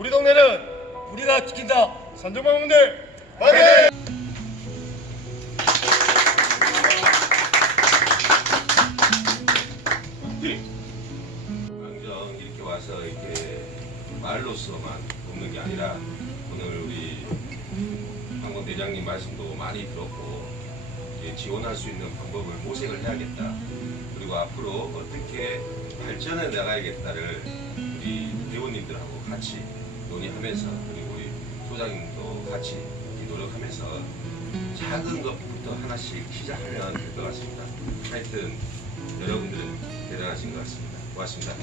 우리 동네는 우리가 지킨다. 산정방문대 화이팅! 강정 이렇게 와서 이렇게 말로서만 돕는 게 아니라 오늘 우리 강원 대장님 말씀도 많이 들었고 지원할 수 있는 방법을 모색을 해야겠다. 그리고 앞으로 어떻게 발전해 나가야겠다를 우리 회원님들하고 같이 논의하면서 그리고 소장님도 같이 노력하면서 작은 것부터 하나씩 시작하면 될 것 같습니다. 하여튼 여러분들은 대단하신 것 같습니다. 고맙습니다.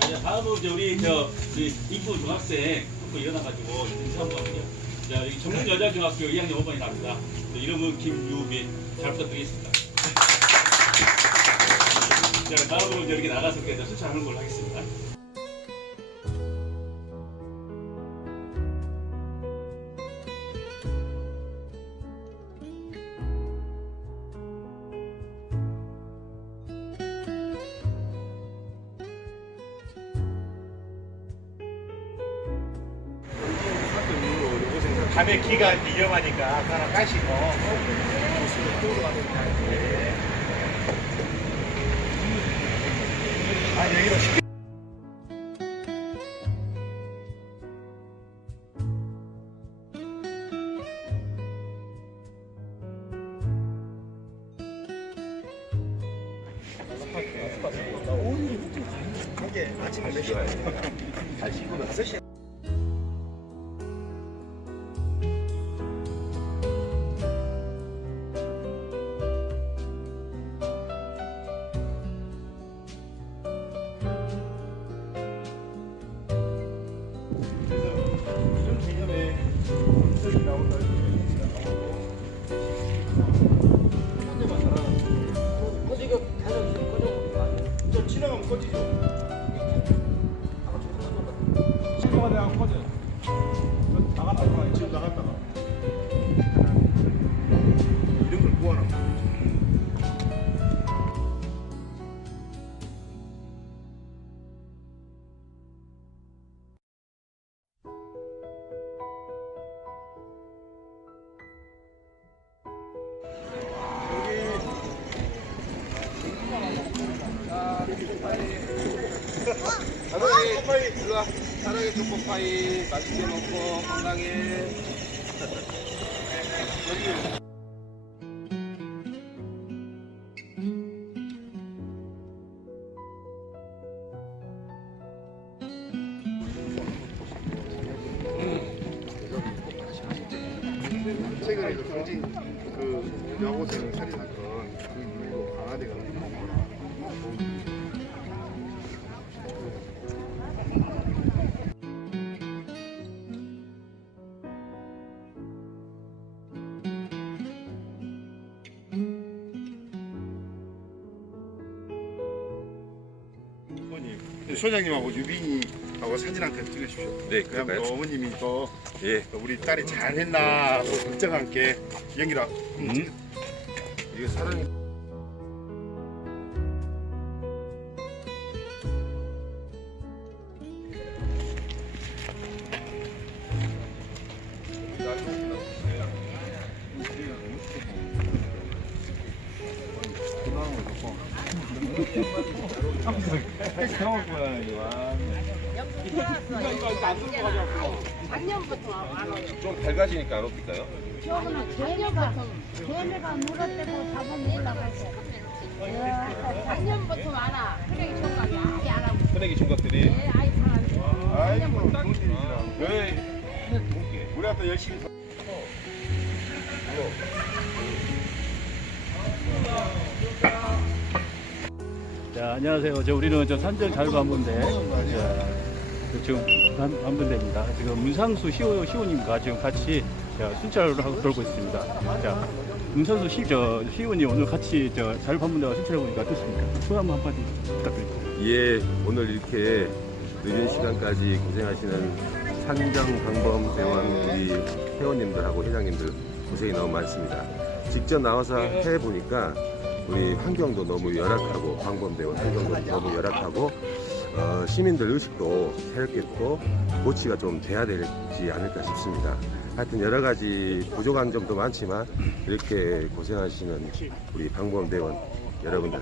자, 다음은 이제 우리 저 우리 이쁜 중학생 한번 일어나가지고 인사 한번 하고요. 자, 여기 전문 여자 중학교 2학년 5번이 나옵니다. 네, 이름은 김유빈. 잘 부탁드리겠습니다. 자, 다음으로 이제 이렇게 나가서 이렇게 수차하는 걸로 하겠습니다. 밤에 기가 위험하니까 하나 까시고 아 여기로 이게 아침에 몇 시에 잘 씻고 다섯 시에 좀 사랑해, 일로 와. 사랑해 초코파이 맛있게 먹고 건강해. 최근에 그 강진 그 여고생 살인사건 어머님 소장님하고 유빈이하고 사진 한편 찍으십시오. 네, 그러면 그럴까요? 또 어머님이 또 예. 또 우리 딸이 잘했나 또 걱정한 게 연기라. 음. 이게 사랑 해. 작년부터 안 오요. 좀 밝아지니까 안 웃길까요? 저거는 걔네가 걔네가 물어대고 잡으면 올라가서. 작년부터 많아. 그래 총각이 아예 안 하고. 쓰레기 총각들이 네, 아예 잘안 돼. 아이고 일이라. 왜 우리가 또 열심히. 자, 안녕하세요. 저 우리는 저 산정 자율반문대 자, 그 지금 반- 반문대입니다. 지금 문상수 시호 시호님과 지금 같이 자, 순찰을 하고 돌고 있습니다. 자, 문상수 시, 저, 시호님 오늘 같이 저 자율반문대와 순찰해 보니까 어떻습니까? 소감 한마디 부탁드립니다. 예, 오늘 이렇게 늦은 시간까지 고생하시는 산정 방범 대원 우리 회원님들하고 회장님들 고생이 너무 많습니다. 직접 나와서 해 보니까 우리 환경도 너무 열악하고 방범 대원 환경도 너무 열악하고 어, 시민들 의식도 새롭게 또 고치가 좀 돼야 되지 않을까 싶습니다. 하여튼 여러 가지 부족한 점도 많지만 이렇게 고생하시는 우리 방범대원 여러분들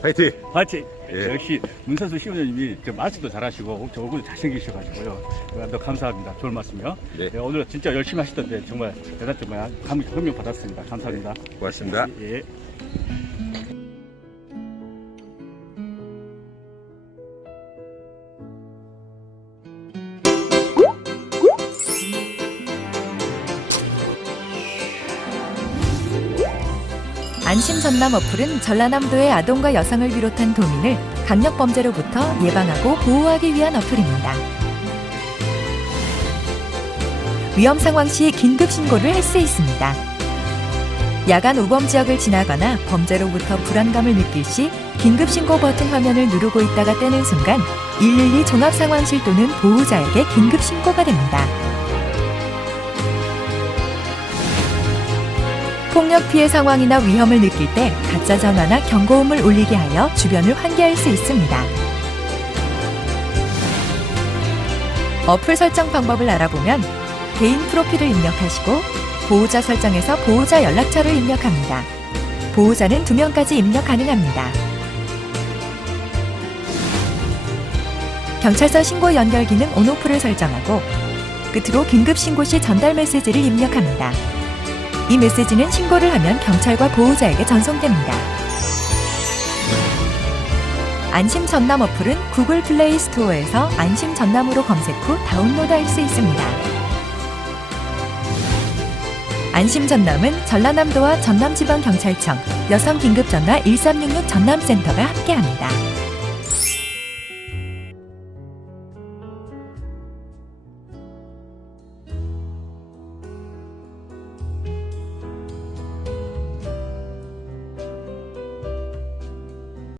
화이팅! 파이팅! 예. 역시 문선수 시의원님이 저 말씀도 잘하시고 저 얼굴도 잘생기셔가지고요. 너 감사합니다. 좋은 말씀이요. 네. 네, 오늘 진짜 열심히 하시던데 정말 대단 정말 감, 감명 받았습니다. 감사합니다. 고맙습니다. 예. 안심 전남 어플은 전라남도의 아동과 여성을 비롯한 도민을 강력 범죄로부터 예방하고 보호하기 위한 어플입니다. 위험 상황 시 긴급 신고를 할 수 있습니다. 야간 우범 지역을 지나거나 범죄로부터 불안감을 느낄 시 긴급 신고 버튼 화면을 누르고 있다가 떼는 순간 112 종합 상황실 또는 보호자에게 긴급 신고가 됩니다. 폭력 피해 상황이나 위험을 느낄 때 가짜 전화나 경고음을 울리게 하여 주변을 환기할 수 있습니다. 어플 설정 방법을 알아보면 개인 프로필을 입력하시고 보호자 설정에서 보호자 연락처를 입력합니다. 보호자는 두 명까지 입력 가능합니다. 경찰서 신고 연결 기능 온오프를 설정하고 끝으로 긴급 신고 시 전달 메시지를 입력합니다. 이 메시지는 신고를 하면 경찰과 보호자에게 전송됩니다. 안심 전남 어플은 구글 플레이 스토어에서 안심 전남으로 검색 후 다운로드할 수 있습니다. 안심 전남은 전라남도와 전남지방경찰청 여성긴급전화 1366 전남센터가 함께합니다.